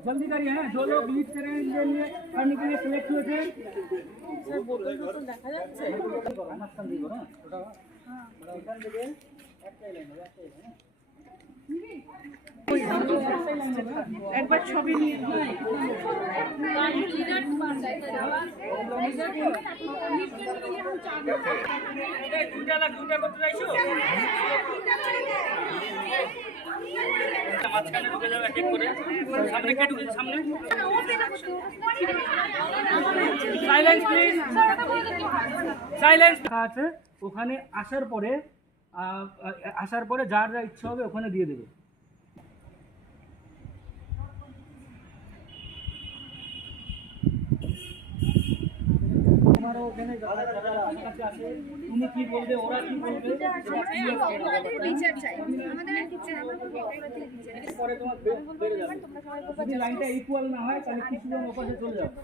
जल्दी करिए हैं जो लोग लीड करें इनके लिए करने के लिए सिलेक्ट हुए थे স্যার বোতল বোতল দেখা যাচ্ছে মাঝখান দিব না ওটা এখান থেকে একটাই লাইন হবে একটাই লাইন একবার ছবি নিয়ে দুটা করতে চাইছো মাঝখানে ঢুকে যাবে এক এক করে সামনে কে ঢুকে সামনে সাইলেন্স প্লিজ সাইলেন্স আছে ওখানে আসার পরে যার যা ইচ্ছা হবে ওখানে দিয়ে দেবে তুমি কি বলবে ওরা কি বলবে পরে তোমার বেড়ে যাবে যদি লাইনটা ইকুয়াল না হয় তাহলে কিছুজন ওপাশে চলে যাবে